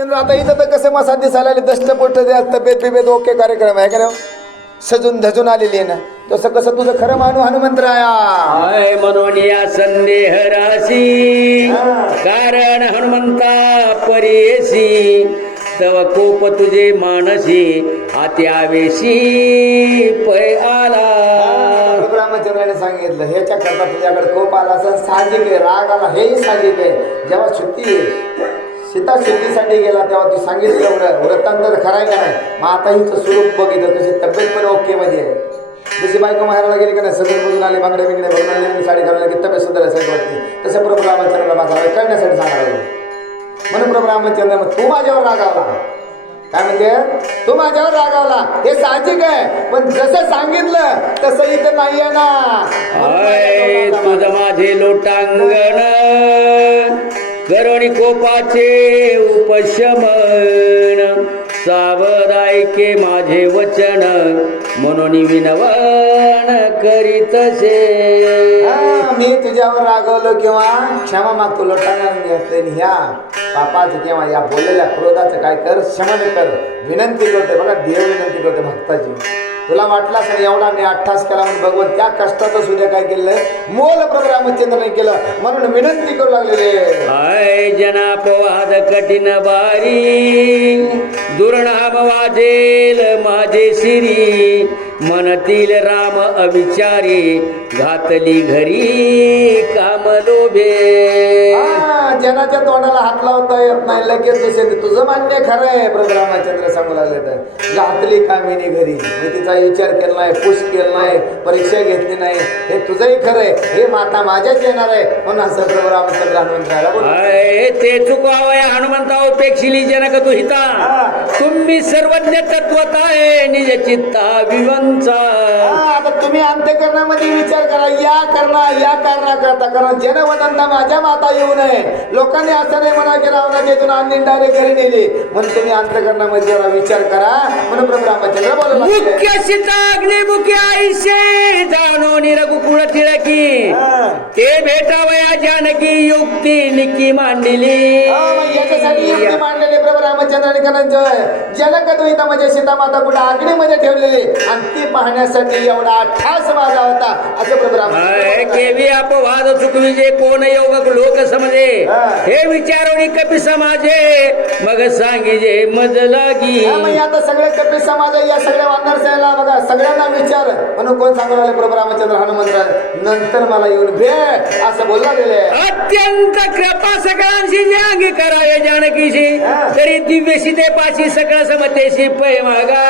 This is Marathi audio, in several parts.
आता इथं तर कसं मसा दिसायला दष्टपुष्ट तब्येत बिबेत ओके कार्यक्रम आहे का ना, सजून धजून आलेली आहे ना. तसं कसं तुझं खरं मानू हनुमंतराया हाय म्हणून या संदेह राशी, कारण हनुमंता परेशी, तव कोप तुझे मानसी आत्यावेशी पै आला. रामचंद्राने सांगितलं ह्याच्या करता तुझ्याकडे कोप आला असं साहजिक आहे, राग आला हेही साहजिक आहे. जेव्हा सीता शुद्धीसाठी गेला तेव्हा तू सांगितलं वृत्तांतर खरायला नाही. मग आता हिचं स्वरूप बघितलं कशी तब्येत पण ओके मध्ये आहे. जशी बायको माहेराला गेली का नाही, सगळं बघून आले बांगडे बिंगडे भरून आले, साडी घालून की तब्येत सुधारायसाठी वाटते. तसं प्रभू रामचंद्राला माझा कळण्यासाठी सांगायला म्हणून प्रभू रामचंद्र मग तू माझ्यावर रागावला, काय म्हणजे तू माझ्यावर रागावला हे साहजिक आहे, पण जसं सांगितलं तसं इथं नाही आहे हाय ना. तुझ माझे लोटांगण, करुणी कोपाचे उपशमन, सावध ऐके माझे वचन, म्हणून विनवण करीतसे. मी तुझ्यावर रागवलो किंवा क्षमा मागतो लोटांगण घेतले ह्या पापाचं किंवा या बोललेल्या क्रोधाचं काय कर, शमन कर, विनंती करते. बघा देव विनंती करते भक्ताची. तुला वाटला असेल एवढा मी अठ्ठास केला म्हणून भगवान त्या कष्टाचं सुद्धा काय केलं मोल प्रभू रामचंद्रने केलं म्हणून विनंती करू लागलेले. हाय जनापवाद कठीण बारी, दुर्नाम वाजेल माझे शिरी, मनतील राम अविचारी, घातली घरी काम लोभे. जनाच्या तोंडाला हात लावता येत नाही लगेच दिसेल. तुझं मान्य खरं आहे प्रभू रामचंद्र सांगू लागले तर घातली कामिनी घरी, मी तिचा विचार केला नाही, पुष केला नाही, परीक्षा घेतली नाही, हे तुझंही खरं आहे, हे माता माझ्याच येणार आहे म्हणून असं प्रभू रामचंद्र हनुमंतराला बोलले. ते चुकावया हनुमंता उपेक्षिली जनक दुहिता, तुम्ही सर्वज्ञ तत्वताय निज चित्ता विवंचा. आता तुम्ही अंतःकरणामध्ये विचार करा या कारणाकरता, कारण जनवदंता माझ्या माता येऊ नये. लोकांनी असं नाही म्हणा की रावणाच्या इथून अन्य डायरेक्ट घरी नेली, म्हणून तुम्ही अंतःकरणामध्ये जरा विचार करा म्हणून प्रभू रामचंद्र बोलला. मुख्य सीता अग्निमुखी आयुष्य जाणो निरगुकुळ टिळकी, ते भेटावया जानकी युक्ती निकी मांडली. याच्यासाठी युक्ती मांडलेली प्रभू रामचंद्राने करायचं. जनक दुहिता म्हणजे सीता माता कुठे अग्नीमध्ये ठेवलेली आणि ती पाहण्यासाठी एवढा ठास माझा होता असं प्रभू रामचंद्र. केवी अपवाद चुकविजे कोण योग लोक समजे, हे विचारोनी कपी समाजे, मग सांगिजे मज लागी. आता सगळे कपी समाज या सगळ्या वानर सेना बघा सगळ्यांना विचार म्हणून कोण सांगू लागले प्रभू रामचंद्र हनुमंत नंतर मला येऊन भेट असं बोलला गेले. अत्यंत कृपा सगळ्यांशी ज्यांगी करावे जानकीशी, तरी दिव्य सीतेपाशी सगळं समतेशी पै मागा.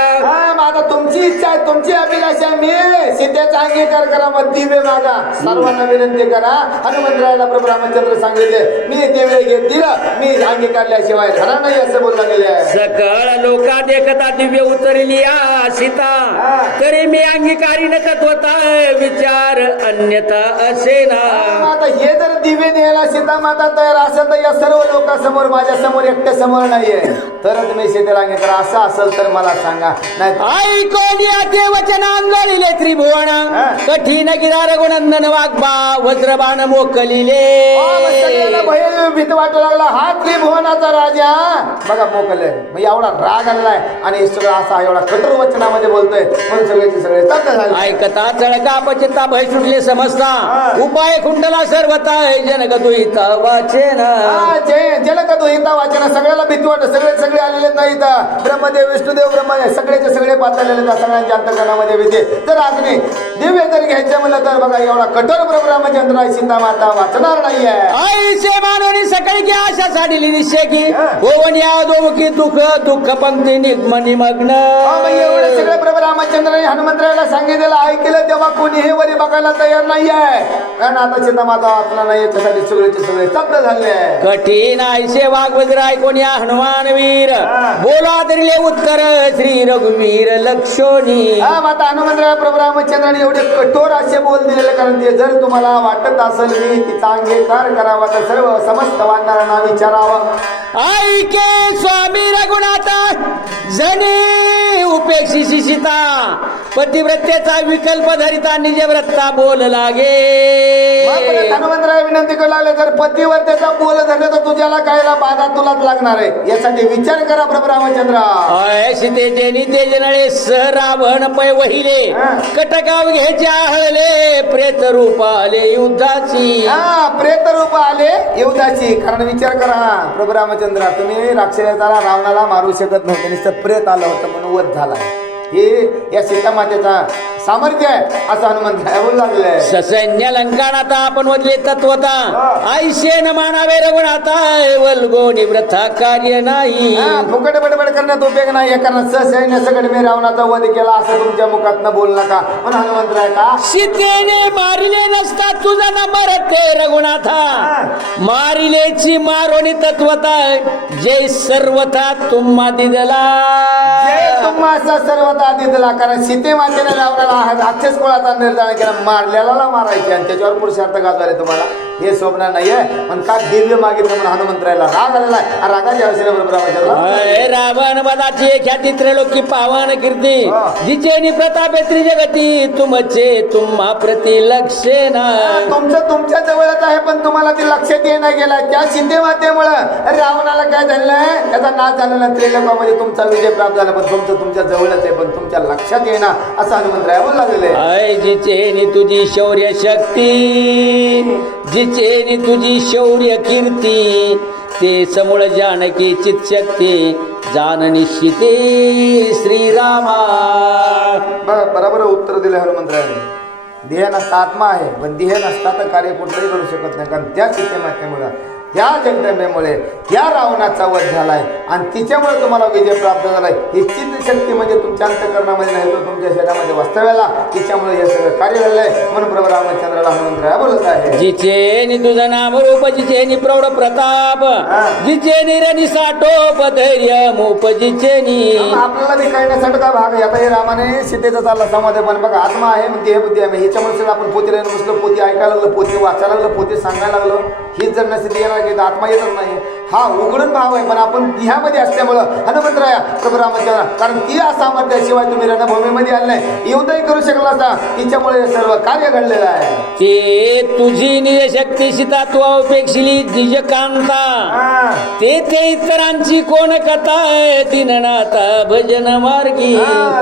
माझा तुमची इच्छा आहे, तुमची अभिलाषा, मी सीतेचा अंगीकार करा मग दिव्य मागा. सर्वांना विनंती करा. हनुमंतरायाला प्रभू रामचंद्र सांगितले मी दिव्य घेतील, मी अंगीकारल्याशिवाय धरा नाही असं बोलला गेले. सकळ लोका देखता दिव्य उतरली सीता, तरी मी अंगीकारी न तत्वता विचार अन्यथा असे ना. आता हे जर दिव्य द्यायला सीता माता तयार असेल तर या सर्व लोकांसमोर माझ्या समोर एकट्या समोर नाहीये, तरच मी सीतेला अंगीकार असं असेल तर मला सांगा. नाही ऐकोन याचे वचन अंगलिले त्रिभुवन, कठीण गिरा रघुनंदन वाग्बा वज्रबाण मोकलिले. भय भीत वाटू लागला हा त्रिभुवनाचा राजा बघा मोकले. मग एवढा राग आलाय आणि सगळं असा एवढा कठोर वचनामध्ये बोलतोय म्हणून सगळ्याचे सगळे तत्त झाले. ऐकता चळका पचिता भय सुटले समजता, उपाय खुंटला सर्वता जनक दुहिता वाचेना. जनक दुहिता वाचना सगळ्याला भीती वाटत. सगळे आलेले नाही ब्रह्मदेव विष्णुदेव ब्रह्मदेव सगळेचे सगळे पातळलेले सगळ्यांच्या अंतकरणामध्ये भीती. जर अग्नी दिव्य जर घ्यायचं म्हणलं तर बघा एवढा कठोर प्रभू रामचंद्र सीता माता वाचणार नाहीये. आईचे मानवनी सकाळी की आशा साडीली दिसते की होवन या दोमुखी दुःख दुःख पंक्ती निमग्न. एवढे सगळे प्रभू रामचंद्राने हनुमंतराला सांगितलेलं ऐकलं तेव्हा कोणीही वरी बघायला तयार नाहीये, कारण आता सीता माता वाचणार नाही याच्यासाठी सगळेचे सगळे स्तब्ध झाले. कठीण आयसे वाघवज्र ऐकून या हनुमान वीर, बोला तरीले उत्तर श्री रघुवीर लक्षोनी. आता हनुमंतराला प्रभू रामचंद्राने एवढे कठोर असे बोल दिलेले, कारण ते जर तुम्हाला वाटत असेल मी तिचा अंगीकार करावा तर सर्व समस्त वानरांना विचारावं. ऐके स्वामी रघुनाथ जनी अपेक्षिसी सीता पतिव्रतेचा विकल्प धरिता निजव्रता बोल लागे हनुमंतराय विनंती करू लागले, जर पतिव्रतेचा बोल धरले तर तुझ्याला कायला बाधा तुलाच लागणार आहे. यासाठी विचार करा प्रभू रामचंद्र. सीतेचे नितेज नळे स रावण पै वहिले कटकाव घ्यायच्या हळले प्रेत रूप आले युद्धाची. प्रेत रूप आले युद्धाची. कारण विचार करा प्रभू रामचंद्र, तुम्ही राक्षसाला रावणाला मारू शकत नव्हते, नुसतं प्रेत आलं होतं म्हणून वध झाला. हे या सीतामातेचा सामर्थ्य आहे असं हनुमंत बोलू लागले. ससैन्य लंकानाता आपण वदले तत्वता आईशे न मानावे रघुनाथा वल्गो निव्रथा कार्य नाही. फुकट बडबड करण्यात उपयोग नाही. कारण ससैन्य सकट मी रावणाचा वध केला असं तुमच्या मुखात बोलू नका. पण हनुमंत राय का सीतेने मारिले नसता तुझा नंबर ते रघुनाथा मारिलेची मारोणी तत्वता जय सर्वथा तुम्हा दिदला. तुम्हा असा सर्वथा दिदला. कारण सीते मातेने रावणाला राक्षस कुळाचा निर्धारण केला, मारलेला मारायचे आणि त्याच्यावर पुरुषार्थ गाजवाले. तुम्हाला हे स्वप्न नाहीये. पण का दिव्य मागितलं म्हणून हनुमंतरायला राग आलेला आहे. रागाच्या हवेने बरोबर रावण वदाची ख्याती त्रैलोकी पावन कीर्ती जिचेनी प्रतापे त्रिजगती तुमचे तुम्हा प्रति लक्षे ना. तुमचं तुमच्या जवळच आहे पण तुम्हाला ते लक्षात येणं गेला. त्या सीते मातेमुळं रावणाला काय झालं, त्याचा नाश झालेला. त्रिलोकामध्ये तुमचा विजय प्राप्त झाला पण तुमचं तुमच्या जवळच आहे पण तुमच्या लक्षात येणार असं हनुमंतराय बोलू लागलेले. जिचेनी तुझी शौर्य शक्ती जिचेनी तुझी शौर्य कीर्ती ते समूळ जानकी चित शक्ती जान निश्चिते श्रीरामा. बरोबर उत्तर दिले हनुमंतरायाने. देह नसता आत्मा आहे पण देह नसता तर कार्य कुठलंही करू शकत नाही. कारण त्या सीतेमातेमुळे त्या जगदंबेमुळे त्या रावणाचा वध झालाय आणि तिच्यामुळे तुम्हाला विजय प्राप्त झालाय. ही चित्त शक्ती म्हणजे तुमच्या अंतःकरणामध्ये नाही तर तुमच्या शरीरामध्ये वास्तव्याला तिच्यामुळे हे सगळं कार्य घडलंय. म्हणून प्रभू रामचंद्राला हनुमंतराय बोलत आहे. जिचेनी तुझं नाम रूप जिचेनी प्रौढ प्रताप जिचेनी रणी साठोप धैर्य मूप जिचेनी. आपल्याला बी कळण्यासाठी का भाग आहे. आता हे रामाने सीतेचा चालला समाधान पण बघा आत्मा आहे म्हणजे हे बुद्धी आहे. ह्याच्यामुळे आपण पोती राहिलं बसलो, पोती ऐकायला लागलं, पोती वाचायला लागलं, पोती सांगायला लागलो. हीच जर नसती येणार की आत्मा येतच नाही. हा उघडून भाव आहे पण आपण ह्यामध्ये असल्यामुळं हनुमंतराया प्रभू रामचंद्र. कारण ती सामर्थ्याशिवाय तुम्ही रणभूमीमध्ये आले नाही, युद्धही करू शकला असता. तिच्यामुळे सर्व कार्य घडलेलं आहे. ते तुझी निज शक्ती सीता तू अपेक्षिली निज कांता ते इतरांची कोण कथा दिननाथा भजन मार्गी.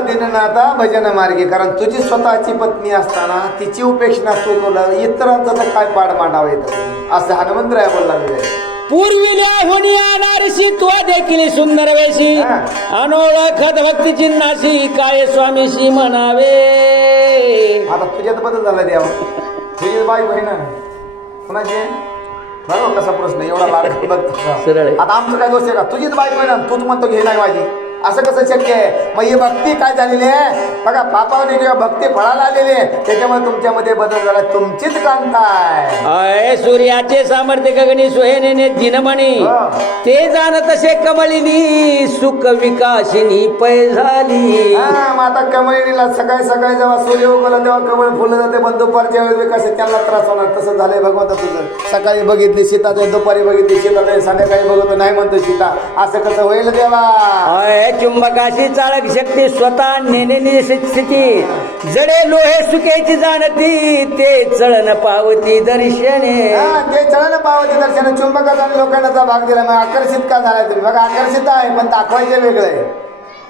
दिननाथा भजन मार्गी. कारण तुझी स्वतःची पत्नी असताना तिची उपेक्षणा तू करू इतरांचं तर काय पाड मांडावं येतं असं हनुमंतराय बोलला. पूर्वील्या होणी अनारसी तो देखील सुंदर वेशी अनोळखत भक्ती चिन्हाशी काय स्वामीशी म्हणावे. आता तुझ्यात बदल झाला देवा. तुझी बाई बहीण कुणाची बरोबर कसा प्रश्न एवढा लाड बघ सरळ. आता आमचं काय दोष आहे का. तुझीच बाई बहीण तूच म्हणतो घे नाही माझी असं कसं शक्य आहे. मग ही भक्ती काय झालेली आहे बघा पापावली किंवा भक्ती फळाला आलेली आहे त्याच्यामुळे तुमच्यामध्ये बदल झाला. तुमचीच कांता आहे. सूर्याचे सामर्थ्य गगनी सोहेने दिनमणी ते जाण तसे कमळिनी सुख विकासिनी पै झाली. मग आता कमळीला सकाळी सकाळी जेव्हा सूर्य उगवला तेव्हा कमळ फुललं जाते पण दुपारच्या वेळेस विकास त्यांना त्रास होणार. तसं झालंय भगवंत तुझं. सकाळी बघितली सीता दुपारी बघितली सीता संध्याकाळी बघतो नाही म्हणतो सीता. असं कसं होईल देवा. चुंबकाशी चालक शक्ती स्वतः नेणे स्थिती जडे लोहे सुकेची जाणती ते चळण पावती दर्शने. ते चळण पावती दर्शने चुंबकाचा आणि लोखंडाचा भाग दिला. मग आकर्षित का झाला तुम्ही बघा. आकर्षित आहे पण दाखवायचे वेगळं आहे.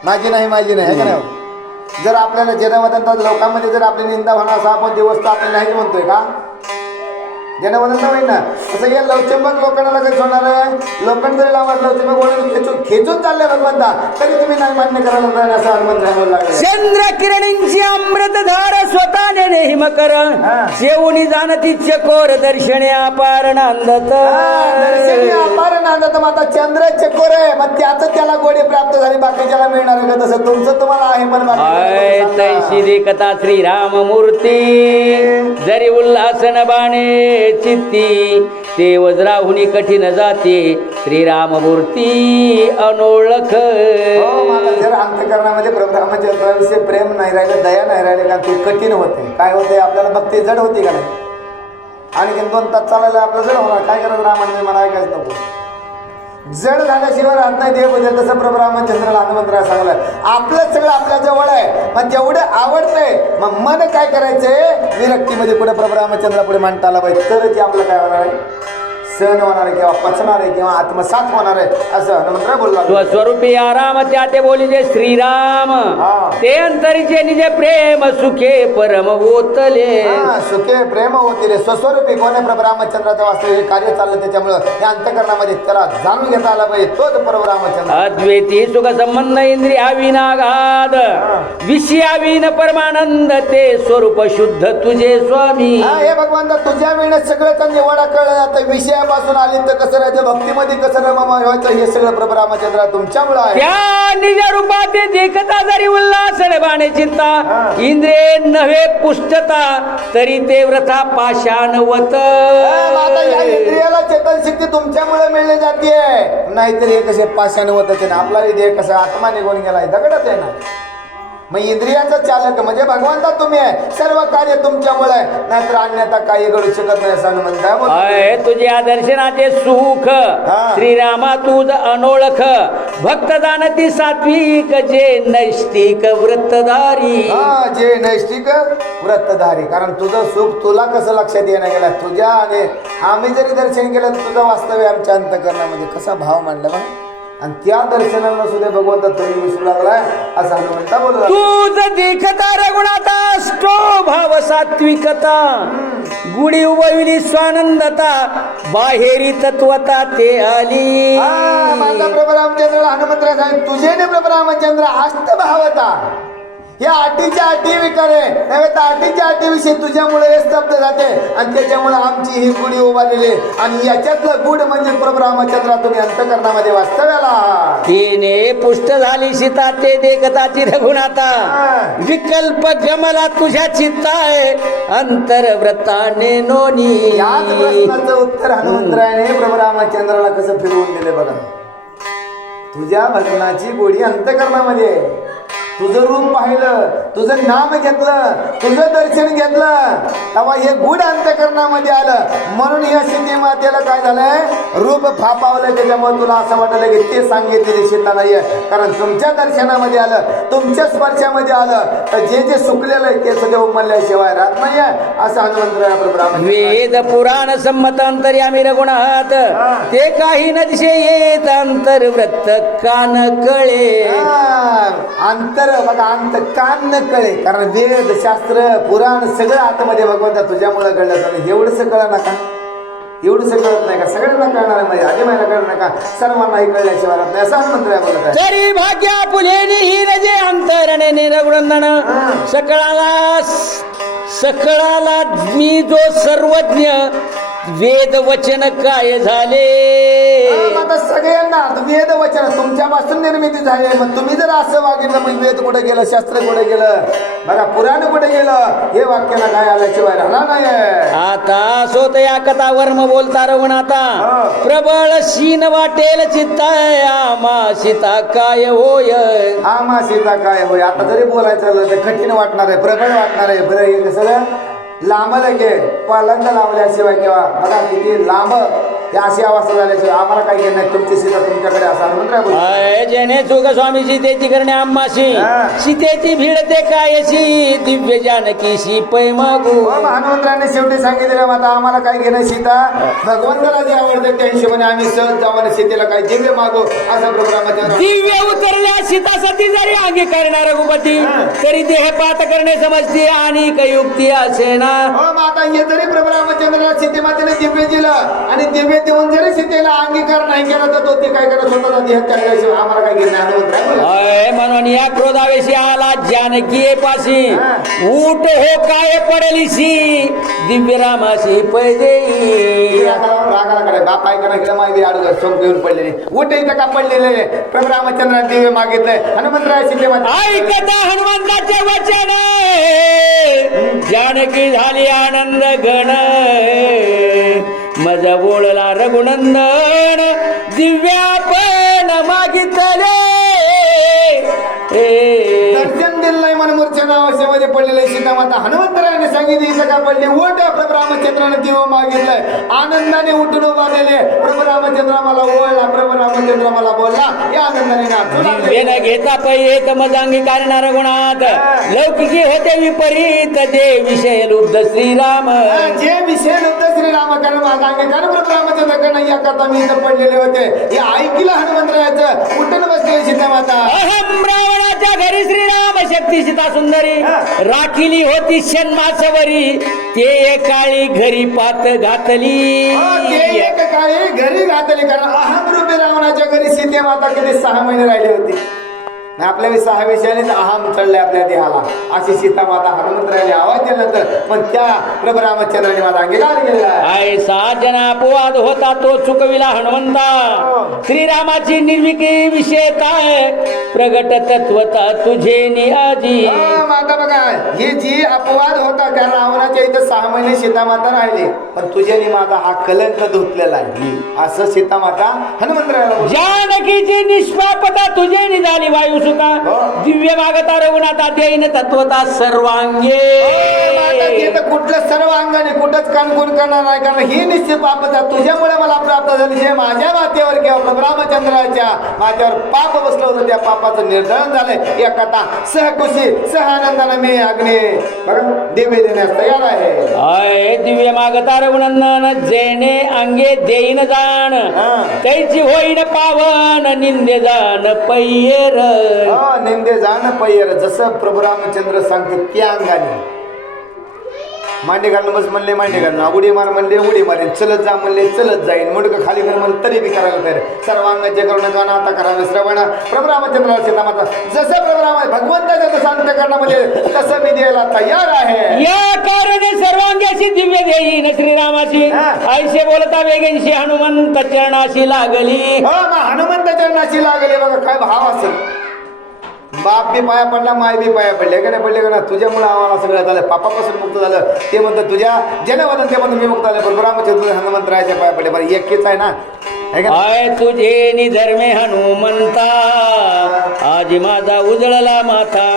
माझी नाही माझी नाही आहे का नाही. जर आपल्याला जनवदंतात लोकांमध्ये जर आपली निंदा होणार असं आपण दिवस तर आपली नाही म्हणतोय का जनवदंत होईल ना. असं या लवचंबक लोकांना कधी होणार आहे. लोखंड जरी लावत लवचंबक वळून खेचून चालले भगवंता तरी तुम्ही नाही मान्य करायला असं हनुमंत लागले. चंद्र किरणींची अमृतधार स्वतःने नेहिमकर शेवणी जाणती चकोर दर्शने अपार नांदत. दर्शनी अपार नांदत. मग आता चंद्र चकोर आहे मग त्याच त्याला गोडी प्राप्त झाली बाकीच्याला मिळणार आहे का. तसं तुमचं तुम्हाला आहे पण तैशी देखता श्रीराम मूर्ती जरी उल्हासन बाणे चित्ती ते वज्राहुनी कठीण जाते श्रीराम मूर्ती अनोळख. जर अंतकरणामध्ये प्रभू रामचंद्राविषयी प्रेम नाही राहिलं दया नाही राहिले कारण ते कठीण होते. काय होते आपल्याला भक्ती जड होती का नाही. आणखी 2 तास चालायला आपलं जड होणार. काय करायचं रामाने मला ऐकायचं नको. जड झाल्याशिवाय राहत नाही देह बदल. तसं प्रभू रामचंद्राला हनुमंतराय सांगलं आपलं सगळं आपल्या जवळ आहे, मग जेवढं आवडतंय मग मन काय करायचंय विरक्तीमध्ये पुढे प्रभू रामचंद्रा पुढे मांडता आला पाहिजे, तरच ते आपलं काय होणार आहे, सहन होणार आहे किंवा पचणार आहे किंवा आत्मसात होणार आहे, असं हनुमंतराय बोलला. स्वस्वरूपी आराम त्या ते बोलिजे श्रीराम, ते अंतरीचे निजे प्रेम सुखे परम ओतले. सुखे प्रेम होते रे स्वस्वरूपी कोणे प्रभू रामचंद्राचं वास्तव हे कार्य चाललं, त्याच्यामुळं हे अंतकरणामध्ये त्याला जाणून घेता आला पाहिजे, तोच प्रभू रामचंद्र. अद्वैती सुख संबंध इंद्रिया विनागाध विषयावीन परमानंद ते स्वरूप शुद्ध तुझे स्वामी. हे भगवंत तुझ्या वेळेस सगळं निवडा कळलं. आता विषयापासून आली तर कसं राहायचं, भक्तीमध्ये कसं रममाण व्हायचं, हे सगळं प्रभू रामचंद्र तुमच्यामुळे आहे. त्या निज रूपात देखता जरी उल्हास बाणे चित्ता इंद्रिय नव्हे पुष्टता तरी ते व्रता पाषाणवत. आता या इंद्रियाला चेतन शक्ती तुमच्यामुळे मिळली जाते, नाहीतर हे कसे पाषाणवत आहे ना. आपला देह कसं आत्मा निघून गेलाय, दगडच आहे ना. मग इंद्रियाचा चालक म्हणजे भगवंता तुम्ही आहे, सर्व कार्य तुमच्यामुळे आहे, नाहीतर अन्यथा काही घडू शकत नाही असं म्हणताय. तुझ्या दर्शनाचे सुख श्रीरामा तुझ अनोळख भक्त जाणती सात्विक जे नैष्टिक व्रतधारी. जे नैष्टिक व्रतधारी, कारण तुझं सुख तुला कसं लक्षात येणं गेलं तुझ्या, आणि आम्ही जरी दर्शन केलं तर तुझं वास्तव्य आमच्या अंतकरणामध्ये कसा भाव मांडला ना, आणि त्या दर्शनाला सुद्धा भगवंता तुम्ही विसरू लागलाय असं हनुमंता बोलला. तूच देखता रघुनाथा अष्टो भाव सात्विकता गुढी उभविली स्वानंदता बाहेरी तत्वता ते आली. माझा प्रभू रामचंद्र हनुमंतराय सांग तुझे ने प्रभू रामचंद्र अष्टभावता या अटीच्या अटी विकार आहे, नव्हे तर अटीच्या अटीविषयी तुझ्यामुळे हे स्तब्ध जाते, आणि त्याच्यामुळे आमची ही गुढी उभारलेली, आणि याच्यातलं गुढ म्हणजे प्रभू रामचंद्र तुम्ही अंतकरणामध्ये वास्तव्याला. तिने पुष्ट झाली सीता ते देखताची रघुनाथा विकल्प गमला तुझ्या चित्ताय अंतर्व्रताने नोनी. याच प्रश्नाचं उत्तर हनुमंतरायाने प्रभू रामचंद्राला कसं फिरवून दिले बघा. तुझ्या भजनाची गोडी अंतकरणामध्ये, तुझं रूप पाहिलं, तुझं नाम घेतलं, तुझं दर्शन घेतलं, तेव्हा हे गुढ अंतकरणामध्ये आलं. म्हणून या सीते मातेला काय झालंय, रूप फापावलं, त्याच्यामुळे तुला असं वाटलं की ते सांगितलेली सीता नाहीये, कारण तुमच्या दर्शनामध्ये आलं, तुमच्या स्पर्शामध्ये आलं, तर जे जे सुकलेलं आहे ते सुद्धा उमलल्याशिवाय राहत नाहीये असं हनुमंतराय. वेद पुराण संमत अंतर्यामी रघुनाथ ते काही न दिशे येत अंतर्व्रत कान कळे. अंतर बघा, अंत कान न कळे, कारण वेद शास्त्र पुराण सगळं आतमध्ये भगवंता तुझ्यामुळे घडलं. एवढंच कळलं नका, एवढंच कळत नाही का, सगळ्यांना कळणार आहे, आधी महिला कळलं नका, सर्वांनाही कळल्याशिवाय राहत नाही असं हनुमंतराय बोलत आहे. तरी भाग्या फुलेनी ही रजे अंतरणे निरगुणंदन सकळाला मी जो सर्वज्ञ वेद वचन काय झाले. आता सगळ्यांना वेद वचन तुमच्यापासून निर्मिती झाली, मग तुम्ही जर असं वागितलं मग वेद कुठे गेलं, शास्त्र कुठे गेलं, बघा पुराण कुठे गेलं, हे वाक्याला काय आल्याशिवाय राहणार नाही. आता सोत या कथा वर्म बोलता रघुनाथा प्रबळ शीन वाटेल चित्ताय आमा सीता काय होय. आमा सीता काय होय, आता जरी बोलायचं तर कठीण वाटणार आहे, प्रबळ वाटणार आहे. बरं हे सगळं लांब लगे पलंग लावल्याशिवाय किंवा बघा किती लांब हे अशी अवस्था झाल्याशिवाय आम्हाला काही घेणं नाही, तुमची सीता तुमच्याकडे असं म्हणून जेणे चुक स्वामी सीतेची करणे आम्हाशी सीतेची भिडते कायशी दिव्य जानकीशी पै मागू. हनुमंतराने शेवटी सांगितलं आता आम्हाला काय घेणं, सीता भगवंताला जे आवडते त्या हिशोबाने आम्ही सहज जाऊन सीतेला काही दिव्य मागू असा प्रोग्राम. दिव्य उतरल्या सीता सती जरी आगे करणार रघुपती तरी देहपात करणे समजते आणि काही युक्ती असे ना. आता हे जरी प्रभू रामचंद्राला सीते मातेने दिव्य दिलं आणि दिव्य देऊन जरी सीतेला अंगीकार नाही केला तर तो ते काय करत स्वतःचा देह त्याशिवाय आम्हाला काय घेणं. म्हणून या क्रोधावेशी आला जानकी पाशी ऊट हो काय पडलीशी दिव्य रामाशी पैदे. रागाकडे बाप ऐकणं गेलं मागे अडू सोम घेऊन पडलेली उठ इथं का पडलेले प्रभू रामचंद्राने दिव्य मागितलंय. हनुमंतराय सीते ऐकता हनुमंताचे वचन जानकी झाली आनंद गण मज बोलला रघुनंदन दिव्यापण मागितले. दर्शन दिलं नाही मन मूर्छा नावामध्ये पडलेले सीतामाता हनुमंतरायाने सांगितले इथं का पडली ओट प्रभू रामचंद्राने दिव मागितलंय, आनंदाने उठून उभारलेले प्रभू रामचंद्र मला ओळला, प्रभू रामचंद्र मला बोलला, या आनंदाने नाचू लागले. दिव्य घेता पै एक मजांगी काढणार गुणात, लौकिकी होते विपरीत जे विषय लुब्ध श्रीराम. जे विषय नव्हतं श्रीराम कारण माझा अंगीकार प्रभू रामचंद्राकडे या करता मी इथं पडलेले होते. हे ऐकलं हनुमंतरायाचं, उठून बसले सीता माता. अहम रावणाच्या घरी श्रीराम शक्ती सीता सुंदरी, राखिली होती षण्मासवरी, ते काळी घरी पात घातली. ते एक काळी घरी घातली कारण अहम रूपी रावणाच्या घरी सीते माता किती 6 महिने राहिली होती. आपल्या 6 विषयानेच अहम चढले आपल्या देहाला. अशी सीता माता हनुमंतरायाने आवाज दिल्यानंतर पण त्या प्रभू रामचंद्राने माझा अंगीकार केला. ऐसा जना अपवाद होता तो चुकविला हनुमंता, श्रीरामाची निर्विकी विषयता प्रगट तत्वता तुझे नियाजी. माता बघा, ही जी अपवाद होता कारण रावणाच्या इथं 6 महिने सीता माता राहिली, पण तुझ्याने माझा हा कलंक धुतलेला आहे असं सीता माता हनुमंतरायाला बोलली. जानकीची निष्पापता तुझे निघाली वायू सुता, दिव्य मागता रघुनाथा देईन तत्वता सर्वांगे. कुठलं सर्व अंगाने कुठंच कानकून करणार नाही कारण ही निश्चित पापता तुझ्यामुळे मला प्राप्त झाली. जे माझ्या मातेवर किंवा रामचंद्राच्या मातेवर पाप बसलं होतं त्या पापाचं निर्धारण झालंय. या कथा सहकुशी सहानंदाने मी अग्नी दिव्य देण्यास तयार आहे. आय दिव्य मागता रघुनंदन जेणे अंगे देईन जाण, तैची होईन पावन निंदे जाण पैर. निंदे जाण पैर. जसं प्रभू रामचंद्र सांगतो त्या अंगाने मांडे घालणं बस म्हणले मांडे घालणं, उडी मार म्हणले उडी मारेन, चलत जा म्हणले चलत जाईन, मुडकं खाली कर म्हणलं तरी बी करायला तयार. सर्वांगाचे करून गाणं आता करावे श्रवण प्रभू रामचंद्राला सीता माता जसं प्रभू राम भगवंताच्या शांत करण्यामध्ये तसं मी द्यायला तयार आहे. या कारणे सर्वांगाशी दिव्य देईन श्रीरामाशी, ऐसे बोलता वेगेनशी हनुमंत चरणाशी लागली. हनुमंत चरणाशी लागली. बघा काय भाव असेल. बाप बी पाया पडला, माय बी पाया पडले का नाही पडले का ना, तुझ्यामुळे आम्हाला सगळं झालं, पापापासून मुक्त झालं. ते म्हणतात तुझ्या जनवदन ते म्हणून मी मुक्त झाले. पण रामचंद्र हनुमंतरायाच्या पाया पडले. बरं एकच आहे ना. आय तुझे निधर्मे हनुमंता, आज माझा उजळला माथा,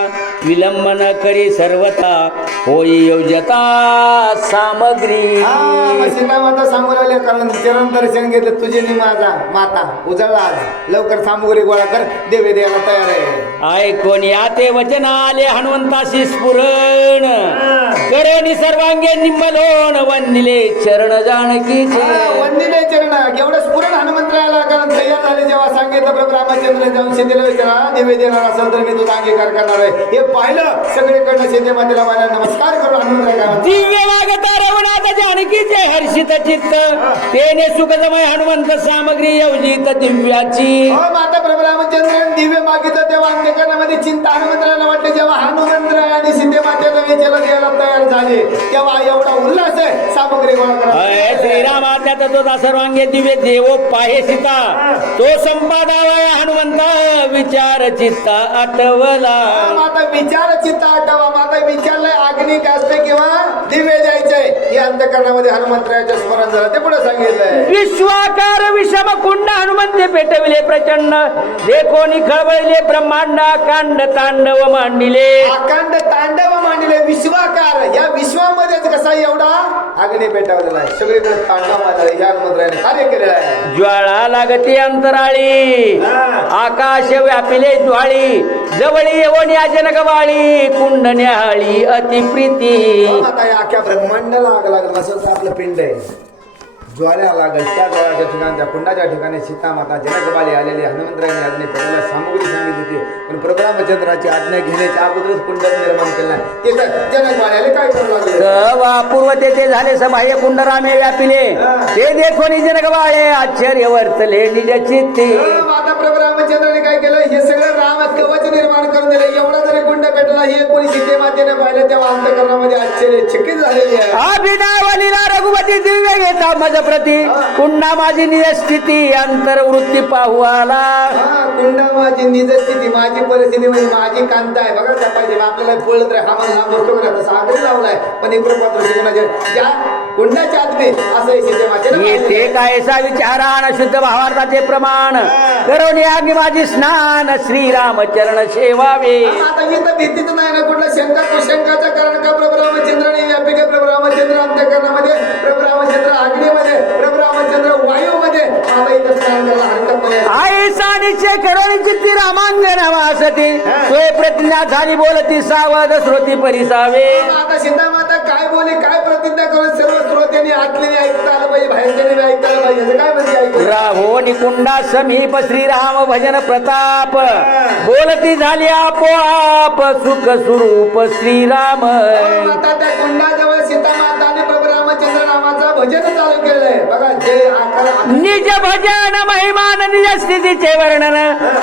विलंबन करी सर्वता होई योजता सामग्री. सीता माता सांगू लागले कारण चरण दर्शन घेतलं तुझे नि माझा माता उजळला, आज लवकर सामुग्री गोळा कर, देवे द्यायला तयार आहे. आय कोणी आते वचन आले हनुमंताशी स्फुरण, करोनी सर्वांगे निम्मलोन वंदिले चरण जानकीचे. वंदिले चरण एवढं स्फुरण हनुमंतरायाला कारण तयार झाले. जेव्हा सांगितलं प्रभू रामचंद्र जाऊन सीतेला विचारा देवे देणार असेल तर मी तुझा अंगीकार करणार आहे. हे पाहिलं सगळीकडनं सीते मातेला माझा नमस्कार करून हनुमंतराय दिव्य मागता रघुनाथ जानकीचे हर्षित चित्त, तेने सुखदमय हनुमंत सामग्री योजित दिव्याची. माता प्रभू रामचंद्र दिव्य मागितलं तेव्हा अंत्यकरणामध्ये चिंता हनुमंतरायाला वाटते. जेव्हा हनुमंतराय आणि सीते मातेला विचारला द्यायला तयार झाले तेव्हा एवढा उल्हास आहे सामग्री गोळा करा. श्रीरामा त्यात तो सर्वांगे दिव्य देवो पाहे सीता, तो संपादावय हनुमंत विचार चित्ता आठवला. माता विचार चित्ता आठवा. माता विचारलंय अग्नी असते किंवा दिव्य जायचंय या अंतकरणामध्ये हनुमंतरायाचं स्मरण झालं. ते पुढे सांगितलंय विश्वाकार विषम कुंड हनुमंते पेटविले प्रचंड, जे कोणी खळबळले ब्रह्मांड अकांड तांडव मांडिले. अखंड तांडव मांडले. विश्वाकार या विश्वामध्येच कसा एवढा अग्नी पेटवलेला आहे. सगळीकडे तांडव मांडले. ह्या हनुमंतरायाने कार्य केलेलं आहे. ज्वाळा लागती अंतराळी, आकाश व्यापिले ज्वाळी, जवळी येवणी अजनगवाळी, कुंड न्याहाळी अतिप्रीती. आता या अख्ख्या ब्रह्मांडाला आग लागल नसेल तर आपलं पिंड आहे. ज्वाल्या लागल त्या ज्वाळाच्या ठिकाणी त्या कुंडाच्या ठिकाणी सीता माता जनकबाली आलेली हनुमंतरायाने आज्ञा पेटवला सामग्री सांगितली होती. पण प्रभू रामचंद्राची आज्ञा घेण्याच्या अगोदरच कुंड निर्माण केला. तिथं जनकबाल्याला काय करू लागले. पूर्व तेथे झाले सबाह्य कुंड रामे व्यापिले, ते देखोनी जनकबाळे आश्चर्य वर्तले निज चित्ती. माता प्रभू रामचंद्राने काय केलं हे सगळं राम कवच निर्माण करून दिलं. एवढा जरी कुंड पेटला हे कोणी सीते मातेने पाहिलं तेव्हा अंतकरणामध्ये आश्चर्यचकित झालेली आहे. अभिनवलीला रघुपती दिव्य घेता मज प्रती, कुंडा माझी निजस्थिती अंतर्वृत्ती पाहू आला. कुंडा माझी निजस्थिती माझी परिस्थिती म्हणजे माझी कांता आहे. बघा त्या पाहिजे आपल्याला बोलत रे हा मला बसतो का सागरी लावलाय पण एक रूपात ज्या कुंडाच्या आत्मे असं हे सीते मातेने येते पाहिलेलं आहे. कायसा विचारान शुद्ध भावार्थाचे प्रमाण करोनी आग्नि माझी स्नान श्रीरामचरण सेवावे. आता इथं भीतीच नाही ना कुठला शंका कुशंकाचं कारण का प्रभू रामचंद्राने व्यापिका प्रभू रामचंद्र अंतःकरणामध्ये प्रभू रामचंद्र अग्नीमध्ये प्रभू रामचंद्र वायूमध्ये आता इथं स्नान करायला हरकत नाही. आई सानिचे करोनी चित्ती रामांगण वासती सोय प्रतिज्ञा झाली बोलती सावध श्रोती परिसावे. आता सीता माता काय बोली काय प्रतिज्ञा करून सर्व श्रोत्यांनी आतल्याने ऐकता आलं पाहिजे बाहेरच्याने बी ऐकता आलं पाहिजे. असं काय म्हणजे ऐकू राहो निकुंडा समीप श्रीराम भजन प्रताप बोलती झाली आपोआप सुख स्वरूप श्रीराम. आता त्या कुंडाजवळ सीता माता आणि प्रभू रामचंद्र नामाचं भजन चालू केलंय बघा. जे आकार निज भजन महिमान निज स्थितीचे वर्णन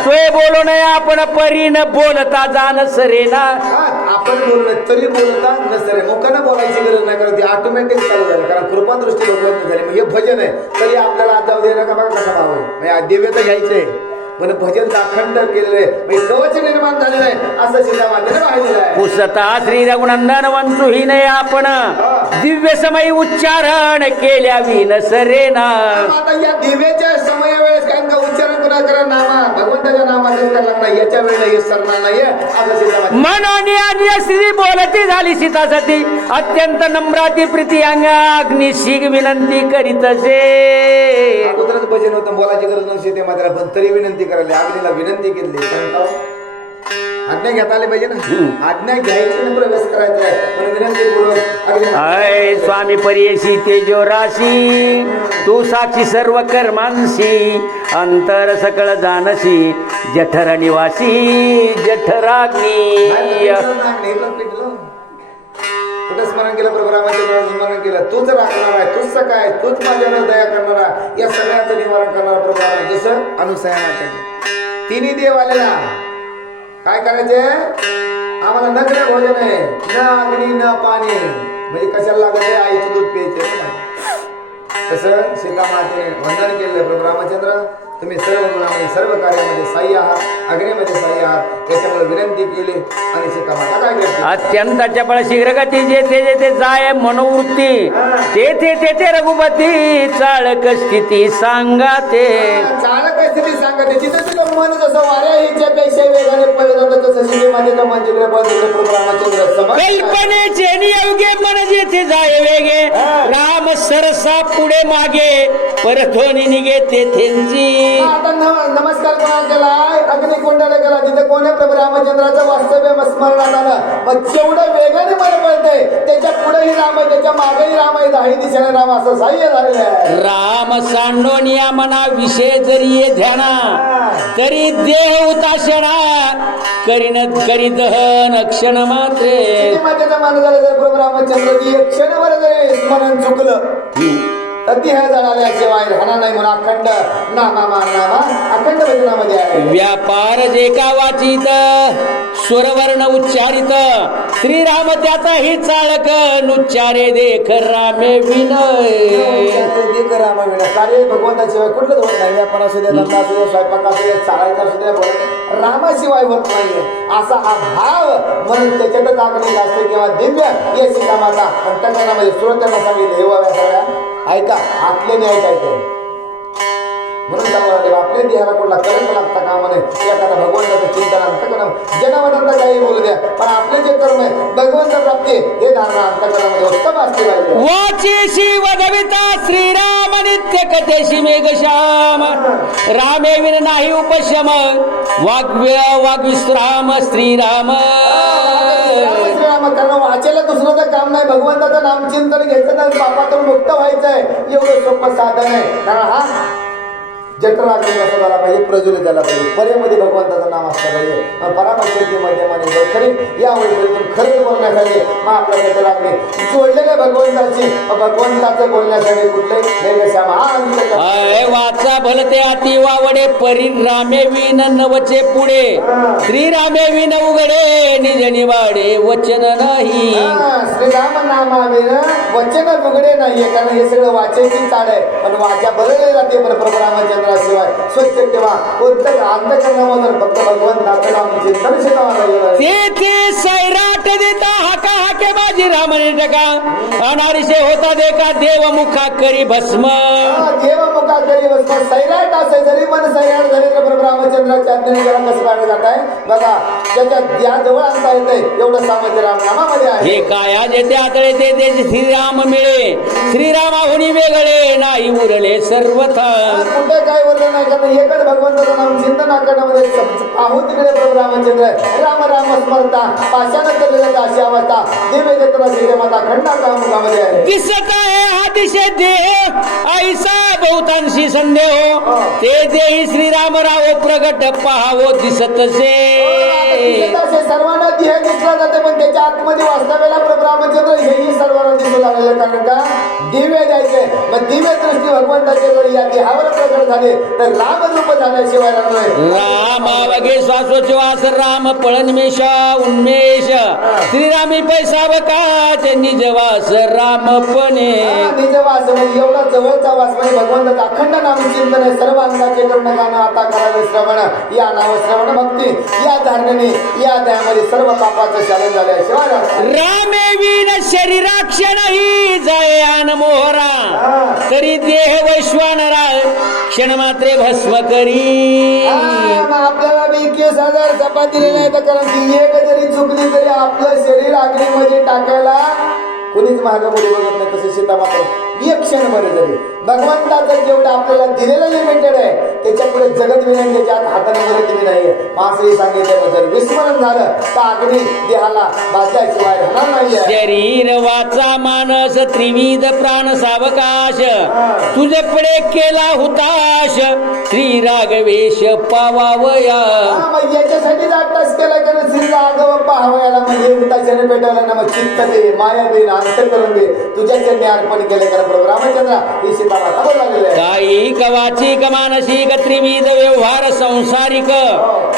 सोय बोलू नये आपण परीन बोलता जाण सरेना. आपण बोललो तरी बोलता नसरे मुखानं बोलायची गरज नाही कारण ती ऑटोमॅटिक चालू झालं कारण कृपादृष्टी भगवंत झाली. म्हणजे भजन आहे तरी आपल्याला आता दे नका बघा कसा भाव आहे. म्हणजे दिव्य तर घ्यायचे पण भजन अखंड केलेलं आहे म्हणजे कवच निर्माण झालेलं आहे असं सीता मातेने पाहिलेलं आहे. पुसता श्री रघुनंदन वंचुही नये आपण दिव्य समय उच्चारण केल्या विन सरेना. आता या दिव्याच्या समय वेळेस काय का उच्चारण कुणा करा नामा भगवंताच्या नामाचं करायला लागणार याच्या वेळेला हे सरणार नाहीये असं सीता माते मनोनी आणि स्त्री बोलती झाली सीता सती अत्यंत नम्राती प्रीती अग्निशी विनंती करीत जे. अगोदरच भजन होतं बोलायची गरज नव्हती ते मात्र पण तरी विनंती करायला अग्नीला विनंती केली आज्ञा घेता आली पाहिजे ना. आज्ञा घ्यायची ना प्रवेश करायचा आहे पण विनंती पूर्वक अय स्वामी परियशी तेजो राशी तू साक्षी सर्व कर्मांशी अंतर सकळ जानशी जठर निवासी जठराग्नी. कुठं स्मरण केलं प्रभू रामाचंद्र स्मरण केलं तूच राखणार आहे तूच काय तूच माझ्यावर दया करणारा या सगळ्याचं निवारण करणारा प्रभू राम. जसं अनुसयानाचे तिन्ही देव आलेला काय करायचे आम्हाला नग्न भोजन आहे न अग्नी न पाणी म्हणजे कशाला लागत आहे आईचं दूध प्यायचे. तसं सीता मातेने वंदन केलं प्रभू रामचंद्र तुम्ही सर्व गुणामध्ये सर्व कार्यामध्ये साई आहात अग्नीमध्ये साई आहात याच्यामुळे विनंती केली आणि सीता माता काय करते अत्यंत चपळ शीघ्रगती जेथे जेथे जाय मनोवृत्ती तेथे तेथे रघुपती चाळक स्थिती सांगा ते. चालक स्थिती सांगते जिथं तुझं मन जसं वाऱ्या हिच्या पेक्षा वेगाने पळत जातं तसं सीते मातेचं मन जिकडे पळत प्रभू रामचंद्र समज कल्पनेचे नियोगे मन जेथे जाय वेगे राम सरसा पुढे मागे परथोनी निघे तेथेंची. आता नमस्कार कोणाला केलाय अग्निकुंडाला गेला तिथे कोणी प्रभू रामचंद्राचं वास्तव्य स्मरणात आलं मग जेवढं वेगाने मन पळतंय त्याच्या पुढेही राम आहे त्याच्या मागेही राम आहे दाही दिशेने राम असं साह्य झालेलं आहे. राम सांडोनिया मना विषय जरी ये ध्याना तरी देह उताशना करी दहन क्षण मात्रे. सीते मातेचं मन झालं जर प्रभू रामचंद्रजी एक क्षणभर जरी स्मरण चुकलं अति हे जळाल्याशिवाय राहणार नाही म्हणून अखंड नामा अखंड भजनामध्ये आहे. व्यापार जे का वाचित स्वरवर्ण उच्चारित श्रीराम त्याचा ही चाळक नुच्चारे देख रामे विनय. कार्य भगवंताशिवाय कुठलंच होत नाही. व्यापार असू द्या धंदा असू द्या स्वयंपाक असू द्या चालायचा असू द्या रामाशिवाय होत नाहीये असा हा भाव म्हणून त्याच्यातच अग्नी असते किंवा दिव्य ये सीता माता अंतकरणामध्ये श्रोत्यांना सांगितलं हे व्हाव्या सगळ्या ऐका आतल्याने ऐकायचं म्हणून सांगू आपल्या देहाला कुठला कलंक लागता कामा नये एखादा भगवंताचं चिंतन अंतकरण जनावरांना काही बोलू द्या पण आपले जे कर्म आहे भगवंत प्राप्ती हे धारणा अंतकरणामध्ये उत्तम असते पाहिजे. वाचेशी वदविता श्रीराम नित्य कथेशी मेघश्याम रामे विन नाही उपशम वाग्विश्राम श्रीराम. श्रीराम कारण वाचेला दुसरं तर काम नाही भगवंताचं नाम चिंतन घ्यायचं तर पापातून मुक्त व्हायचंय एवढं सोपं साधन आहे. कारण हा जठराग्नी कसं झाला पाहिजे प्रज्वलित झाला पाहिजे परेमध्ये भगवंताचं नाम असलं पाहिजे परामर्शेच्या माध्यमाने खरी या वैभवतून खरे बोलण्यासाठी मग आपल्या जठराग्नी जोडलेल्या भगवंताची भगवंताचं बोलण्यासाठी कुठले वाचा भलते अति वावडे परिरामे विन नवचे पुढे श्रीरामे विन उघडे निज निवाडे वचन नाही. श्रीराम नामाविन वचन उघडे नाहीये कारण हे सगळं वाचेची चाड आहे पण वाचा बदलले जाते पण प्रभू रामचंद्र शिवाय स्वच्छ ठेवा कोणतं अंतकरणामधून फक्त भगवंताचं नाम चिंतन शिकावं. तेथे सैराट देता हाका हाके बाजी ब्राह्मणी टका अनारिशे होता देखा देव मुखा करी भस्म. देव मुखा करी भस्म. सैराट असे जरी मन सैराट झाले तर रामचंद्राच्या आज्ञेने गेला कसं काढलं जात आहे बघा. त्याच्यात या जवळ आणता येते एवढं सामर्थ्य रामनामामध्ये आहे. हे काया जेथे आतळे ते तेथे श्रीराम मिळे. श्रीरामाहुनी वेगळे नाही उरले सर्वथा. कुठे काय बोललं नाही कारण एकच भगवंताचं नाम चिंतन आकरणामध्ये पाहू तिकडे प्रभू रामचंद्र राम राम स्मरता पाशानं केलेलं अशी अवस्था दिव्य देतना माता खंडाचा मुखामध्ये आहे. दिसत आहे अतिशय देह ऐसा बहुतांशी संदेह ते देही श्रीरामराव प्रगट पहावो दिसतसे. सर्वांना देह दिसला जाते पण त्याच्या आतमध्ये वास्तव्याला प्रभू रामचंद्र हेही सर्वांना दिसू लागलेलं कारण का दिव्य द्यायचे मग दिव्य दृष्टी भगवंताचे जर या देहावर प्रकट झाले तर रामरूप झाल्याशिवाय रामावगे श्वासोच्छ्वास राम पळन्मेष उन्मेष श्रीरामी पैसा बकाचे निजवास रामपणे. निजवास म्हणजे एवढा जवळचा वास म्हणजे भगवंताचा अखंड नाम चिंतन आहे. सर्व अंगाचे कर्ण गाणं आता करावे श्रवण या नाव श्रवण भक्ती या धारणेने या दयामध्ये सर्व पापाचं शालन झाल्याशिवाय रामे विन शरीराक्षण ही जय मोहरा तरी देह वैश्वानरा क्षण मात्रे भस्म करी. आपल्याला बी 21,000 चपाती दिली नाही तर कारण ती एक जरी चुकली तरी आपलं शरीर अग्नीमध्ये टाकायला कुणीच महागामध्ये बघत नाही. तसे सीतामाता एक क्षण बरे जरी भगवंताचं जेवढं आपल्याला दिलेलं लिमिटेड आहे त्याच्या पुढे जगत विनय त्याच्यात हाताने मदत दिली नाहीये. मासही सांगितलं जर विस्मरण झालं तर अग्नी देहाला बाजाशिवाय राहणार नाहीये. शरीर वाचा मानस त्रिविध प्राण सावकाश तुझे पुढे केला हुताश श्री राघवेश पावावया. मग याच्यासाठी आत्ताच केला कारण श्री राघव पाहावयाला म्हणजे हुताशाने पेटवला ना मग चित्त दे माया दे अंतर करून दे तुझ्या चरणी अर्पण केले कारण प्रभू रामचंद्र ही सीतामाता बोललेले आहे. काही कवाची कमानशी त्रिविध व्यवहार संसारिक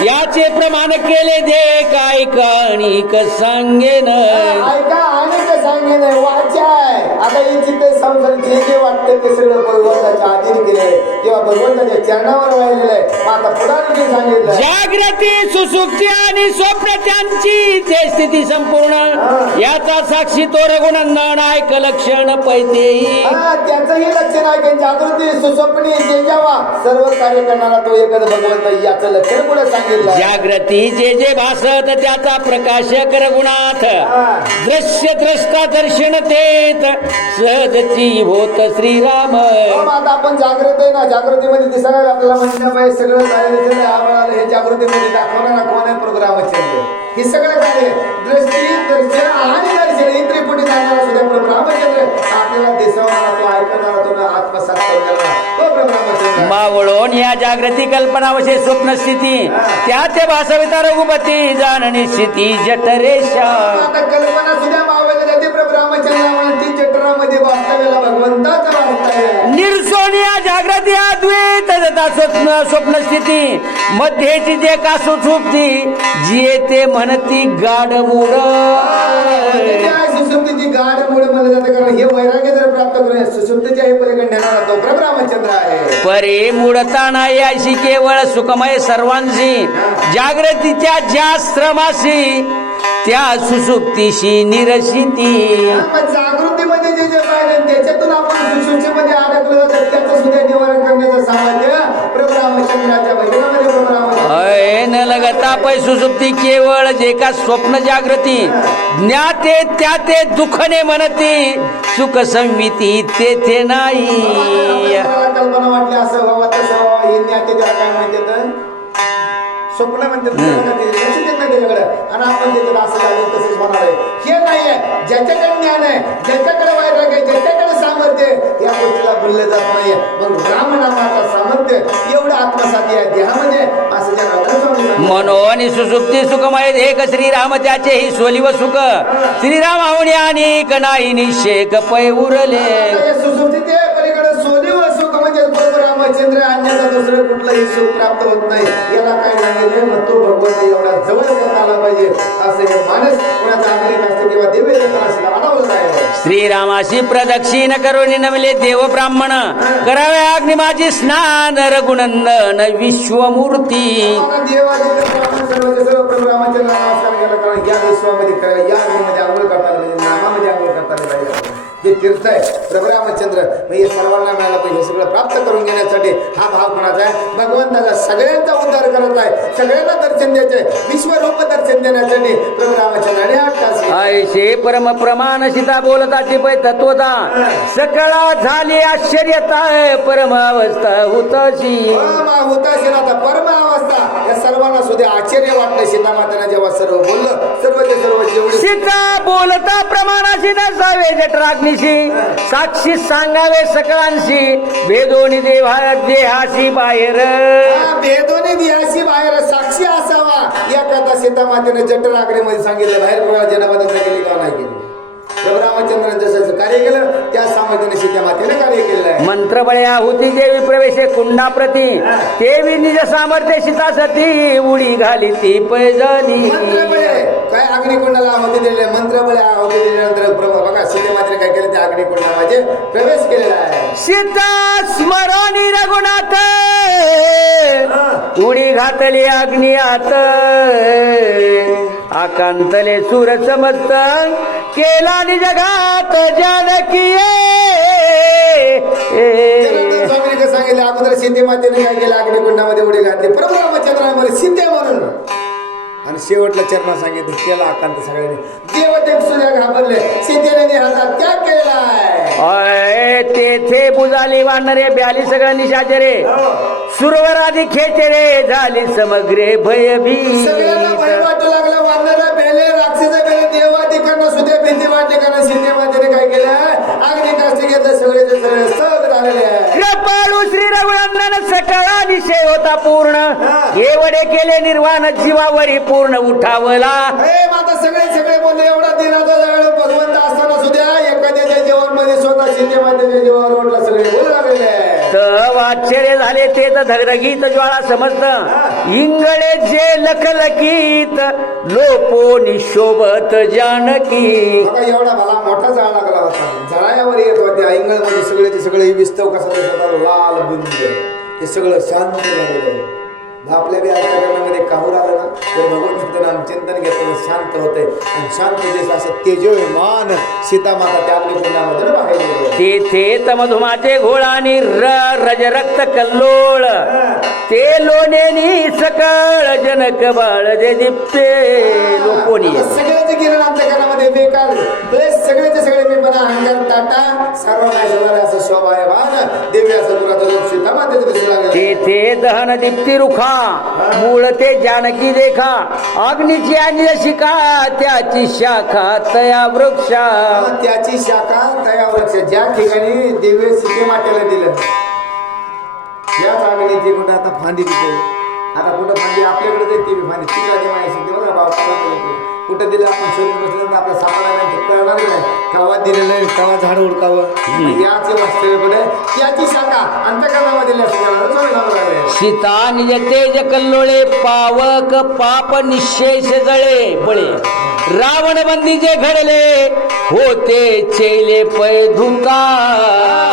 याचे प्रमाण केले दे काय काणिक सांगेन. ऐका आणि सांगेन वाचाय आता ही चित्त संसार जे जे वाटते ते सगळं भगवंताच्या अधीन केले किंवा भगवंताच्या चरणावर वाहिलेलं आहे. माता पुढे सांगितलं जागृती सुसुप्ती आणि स्वप्न त्यांची ते स्थिती संपूर्ण याचा साक्षी तो रघुनंदन ऐक लक्षण पैते. त्याचंही लक्षण आहे की जागृती सुस्वप्नी जे जेव्हा सर्व कार्य करणारा तो एकच भगवंत याचं लक्षण पुढे सांगितलं. जागृती जे जे भासत त्याचा प्रकाशक रघुनाथ दृश्य द्रष्टा दर्शन तेत सहजची होत श्रीराम. आता आपण जागृत आहे ना जागृतीमध्ये दिसायला आपल्याला म्हणलं पाहिजे सगळं झालेलं आवडायला हे जागृतीमध्ये दाखवणार कोण आहे प्रोग्राम हे सगळं कार्य दृष्टी दर्शन आणि दर्शन ही त्रिपुटी जाणारा सुद्धा प्रभू रामचंद्र आपल्याला दिसवणारा तो ऐकणारा तो आत्मसात करणारा तो प्रभू रामचंद्र. मावळून या जागृती कल्पनावशे स्वप्न स्थिती त्याचे भासविता रघुपती जाणणी स्थिती जठरेशा. आता कल्पना सुद्धा मावळल्या जाते प्रभू रामचंद्र म्हणून ती जठरामध्ये वास्तव्याला भगवंताचा वास्तव्य निर्सोनिया जागृती अद्वैत स्वप्न स्थिती मध्येची जे का सुसुप्ती जी ते म्हणती गाढ मूढ. सुसुप्तीची गाढ मूढ म्हणलं जातं कारण हे वैराग्य जर प्राप्त करून सुसुप्तीच्या हे पलीकडे नेणारा तो प्रभू रामचंद्र आहे. परे मूढताना याशी केवळ सुखमय सर्वांशी जागृतीच्या ज्या श्रमाशी त्या सुसुप्तीशी निरशिती. जागृतीमध्ये जे जे पाहिजे त्याच्यातून आपण सुसुप्तीमध्ये अडकलो जातो त्याचं सुद्धा निवारण करण्याचं सामर्थ्य प्रभू रामचंद्राच्या भजनामध्ये प्रभू रामचंद्र न लगता पै सुसुप्ती केवळ जे का स्वप्न जागृती ज्ञाते त्या ते दुःखने म्हणती सुख संविती तेथे नाही. कल्पना वाटली असं व्हावं तसं व्हावं हे ज्ञाते त्याला काय म्हणतात स्वप्न म्हणतात त्याच्याकडे आणि आपण त्याच्याकडे असं झालं तसंच होणार आहे हे नाहीये. ज्याच्याकडे ज्ञान आहे ज्याच्याकडे वैराग्य आहे ज्याच्याकडे सामर्थ्य या गोष्टीला बोलले जात नाहीये. मग रामनामाचा सामर्थ्य एवढं आत्मसाती आहे देहामध्ये असं ज्या मनोनी सुसुप्ती सुखमय एक श्रीराम त्याचे ही सोली व सुख श्रीराम आवणी आणि नाही निषेक पै उरले. सुसुप्ती ते पलीकडे सोली व सुख म्हणजे प्रभू रामचंद्र अन्याचा दुसरं कुठलंही सुख प्राप्त होत नाही. याला काय सांगितलं मग तो भगवंत एवढा जवळ करता आला पाहिजे असं हे मानस कोणाचा आग्रह असते किंवा देवी देवताला वाढवलं आहे. श्रीरामाशी प्रदक्षिण करून नमले देव ब्राह्मण करावे अग्नि माझी स्नान रघुनंदन विश्वमूर्ती. सर्व प्रभू रामचंद्र नमस्कार केला कारण या विश्वामध्ये या अग्नीमध्ये आंघोळ करताना म्हणजे नामामध्ये हे तीर्थ आहे प्रभू रामचंद्र. हे सर्वांना मिळालं पाहिजे. हे सगळं प्राप्त करून घेण्यासाठी हा भाव कोणाचा आहे? भगवंताचा. सगळ्यांचा उद्धार करत आहे, सगळ्यांना दर्शन द्यायचे, विश्वरूप दर्शन देण्यासाठी प्रभू रामचंद्राने हा टास घेतला. आयशे परम प्रमाण सीता बोलताची पै तत्वता सकळा झाली आश्चर्यता परम अवस्था होताशी. होताशी आता परम अवस्था या सर्वांना सुद्धा आश्चर्य वाटलं. सीता माताने जेव्हा सर्व बोललं, सर्व ते सर्व जेवढे सीता बोलता प्रमाणाशी नसावे जठराग्निशी साक्षी सांगावे सकळांशी भेदोनी देहाशी बाहेर. भेदोनी देहाशी बाहेर साक्षी असावा या कथा सीता मातेने जठराग्नीमध्ये सांगितलं. बाहेर कोणाला जन्मदत्ता केली का नाही केली? प्रभू रामचंद्राने जसं कार्य केलं त्या सामर्थ्याने सीता मातेने कार्य केलेलं आहे. मंत्र बळे आहुती देवी प्रवेशे कुंडाप्रती देवी निज सामर्थ्य सीता सती उडी घाली ती पैजानी. मंत्र बळे काय अग्निकुंडाला आहुती दिले. मंत्र बळे आहुती दिल्यानंतर प्रभू बघा सीता मातेने काय केलं? त्या अग्निकुंडामध्ये प्रवेश केलेला आहे. सीता स्मरणी रघुनाथ उडी घातली अग्नियात आकांतले सूर समस्त केला निजघात जानकी. स्वामीने सांगितलं अगोदर सीते मातेने काय केलं? अग्निकुंडामध्ये उडी घातली प्रभू रामचंद्रामध्ये सीते म्हणून. आणि शेवटला चरण सांगितलं केला आकांत सगळ्यांनी. देवदेव सुद्धा घाबरले. सीतेने देहाचा त्याग केलाय. तेथे बुजाली वानरे ब्याली सगळं निशाचरे सुरवर आधी खेचरे झाली समग्रे भयभी. सगळ्यांना भय वाटू लागलं. वानर बेले राक्षस बेले देवादिकांना सुद्धा भीती वाटली. कारण सीते मातेने काय केलं? अग्निकाष्ट घेतलं. सगळेचे सगळे सहज झालेले आहे. कृपाळू श्री रघुनंदन सकळा निशय होता पूर्ण एवढे केले निर्वाण जीवावरी पूर्ण उठावला. हे माता सगळे बोलले एवढा दिनाचा जळ भगवंत असताना सुद्धा एखाद्याच्या जीवनमध्ये स्वतः सीते मातेच्या जीवावर ओढला. सगळे बोलू लागलेले आश्चर्य झाले ते तर धगधगीत ज्वाळा समजत इंगळे जे लखलकीत लोपो निशोभत जानकी. बघा एवढा मला मोठा जाळ लागला होता. जळायावर येत होते इंगळमध्ये सगळ्याचे सगळे विस्तव कसा दिसत होता लाल बुंद. हे सगळं शांत झालेलं आहे. आपल्या बी अंतःकरणामध्ये काहूर आलं ना तर भगवंताचं नाम चिंतन घेतलं शांत होते. आणि शांत दिवस असं तेजोमान सीता माता त्या अग्निकुंडामध्ये बाहेर गेली. तेथे तमधुमाचे घोळ आणि रज रक्त कल्लोळ ते लोणेनी सकळ जनक बाळ जे दिपते लोकोनी. सगळ्याचे किरण अंतःकरणामध्ये बेकार सगळेचे सगळे मी मला अहंकार ताटा सर्व नाही असं शोभा आहे वाहन देवी असं पुराचं लोक सीता मातेचं दिसू लागलं. तेथे दहन दीप्ती रुखा मूळ ते जानकी देखा अग्नीची आणि शिका त्याची शाखा तया वृक्षा. त्याची शाखा तया वृक्ष ज्या ठिकाणी दिव्य सीते मातेला दिलं याच अग्नीची कुठं आता फांदी दिली. आता कुठं फांदी आपल्याकडे जाईल फांदी तिकडे माहिती शिकते बघा बाबा कुठं दिलं आपण शरीर बसल्यानंतर आपल्या सापडायला कळणार नाही कवा दिलेलं आहे कवा झाड उडकावं. याचे वास्तव्य कुठे त्याची शाखा अंतःकरणामध्ये सीता निज तेज कल्लोळे पावक पाप निशेष जळे बळे रावण बंदी जे घडले होते चेले पै धुता.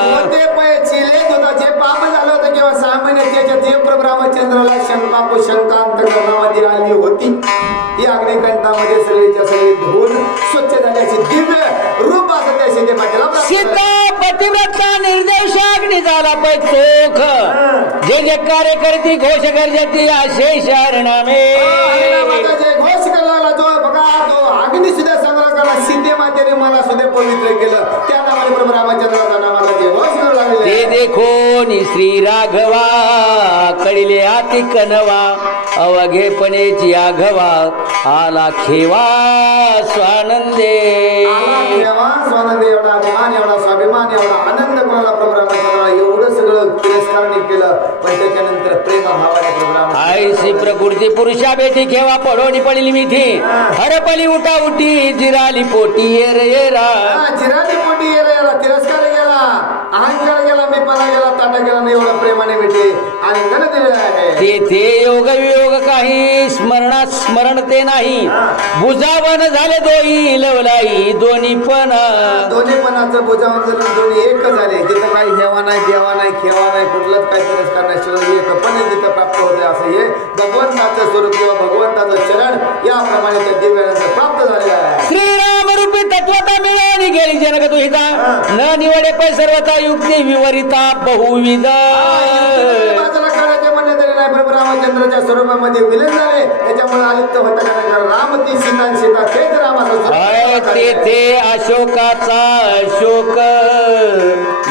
होते पै चेले धुता. जे पाप झालं होतं किंवा 6 महिने त्याच्या देव प्रभू रामचंद्राला शंका अंतःकरणामध्ये आली होती. ही अग्निकंठामध्ये सगळीच्या सगळी धुवून स्वच्छ झाल्याची दिव्य रूप असं त्या सीते मातेला. सीता पतिव्रता निर्देशाग्नी झाला पै चोख जे जे कार्य करती घोष करती असे शरणामे. जे घोष करायला जो बघा तो अग्नी सुद्धा संग्रह करा. सीते मातेने मला सुद्धा पवित्र केलं. त्या नावाने प्रभू रामचंद्राच्या नावाला जे घोष करू लागले ते देखो नि श्री राघवा कळिले आती कनवा अवघेपणेची आघवा आला खेवा स्वानंदे. स्वानंदे एवढा अभिमान एवढा स्वाभिमान एवढा आनंद कोणाला प्रभू रामचंद्राला एवढं सगळं तिरस्कारने केलं. पण त्याच्यानंतर प्रेम भावाने प्रभू राम आईशी प्रकृती पुरुषा बेटी खेवा पडोनी पडली मिठी हरपली उठा उठी जिराली पोटी येरा. जिराली पोटी येरा तिरस्कार गेला अहंकार गेला मी पणा गेला ताटा गेला नाही एवढं प्रेमाने भेटे आणि गण दिलेलं आहे. तेथे योग वियोग काही स्मरणात स्मरण ते नाही बुजावन झाले दोई लवलाई दोन्ही पणाचं बुजावन झालं दोन्ही एक झाले. जिथं काही हेवा नाही देवा नाही खेवा नाही कुठलंच काही तिरस्कार नाही सगळं एकपणे जिथं प्राप्त होते असं हे भगवंताचं स्वरूप किंवा भगवंताचं चरण याप्रमाणे त्या दिव्यानंतर प्राप्त झाले आहे. श्रीराम रूपी तत्वता मिळाली गेली जनक तुहिता न निवडे पण सर्वता युक्ती विवरिता बहुविध बाजूला काढायचे म्हणले तरी नाही, प्रभू रामचंद्राच्या स्वरूपामध्ये विलीन झाले. त्याच्यामुळे आयुक्त होता का नाही, कारण राम ती सीता आणि सीता तेच रामाचं आहे स्वरूप. तेथे अशोकाचा अशोक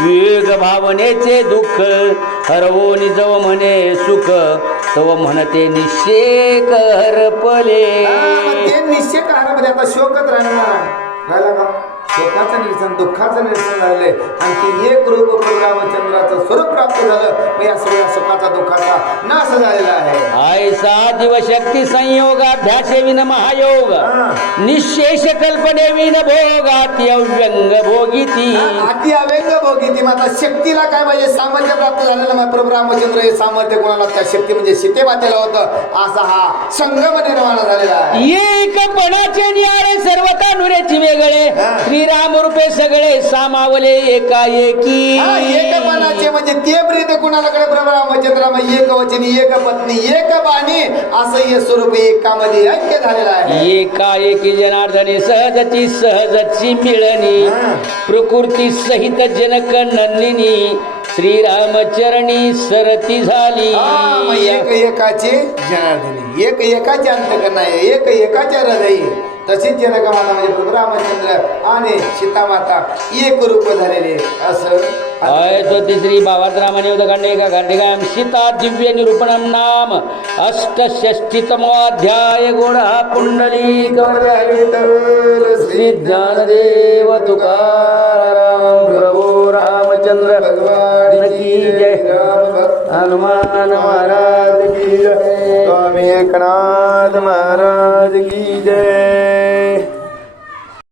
विवेक भावनेचे दुःख हरवो निजव म्हणे सुख तव म्हणते निषेक हरपले. मग ते निश्चय काळामध्ये आता शोकच राहिला का? शोकाचं निरसन, दुःखाचं निरसन झालंय. आणखी एक रूप प्रभू रामचंद्राचं स्वरूप प्राप्त झालं. मग या सगळ्या सुखाचा दुःखाचा नाश झालेला आहे. ऐसा दिवशक्ती संयोगाभ्यास विन महायोग निशेष कल्पने विन भोगात व्यंग भोगिती. अति अव्यंग भोगिती. मग आता शक्तीला काय पाहिजे? सामर्थ्य प्राप्त झालेलं. मग प्रभू रामचंद्र हे सामर्थ्य कोणाला? त्या शक्ती म्हणजे सीतेमातेला होतं. असा हा संगम निर्माण झालेला आहे. एकपणाचे न्याय सर्व कानुरेची वेगळे श्रीराम रूपे सगळे सामावले एकाएकी. एकपणाचे म्हणजे ते प्रीत कुणालाकडे? प्रभू रामचंद्र मग एक वचनी, एक पत्नी, एक बाणी असं हे स्वरूप एकामध्ये ऐक्य झालेलं आहे. एकाएकी जनार्दनी सहजची सहजची मिळणी प्रकृती सहित जनक नंदिनी श्रीरामचरणी सरती झाली. मग एक एकाचे जनार्दनी, एक एकाचे अंतकरण आहे, एक एकाच्या हृदयी. तशीच जनक माता म्हणजे प्रभू रामचंद्र आणि सीतामाता एक रूप झालेले असं श्री भावात उदकांडे एका घाटिकायम सीता दिव्य निरूपणम नाम अष्टषष्टितमोऽध्याय गुण पुंडली श्री ज्ञानदेव तुकाराम प्रभू रामचंद्र भगवान की जय. हनुमान महाराज की जय. स्वामी एकनाथ महाराज की जय.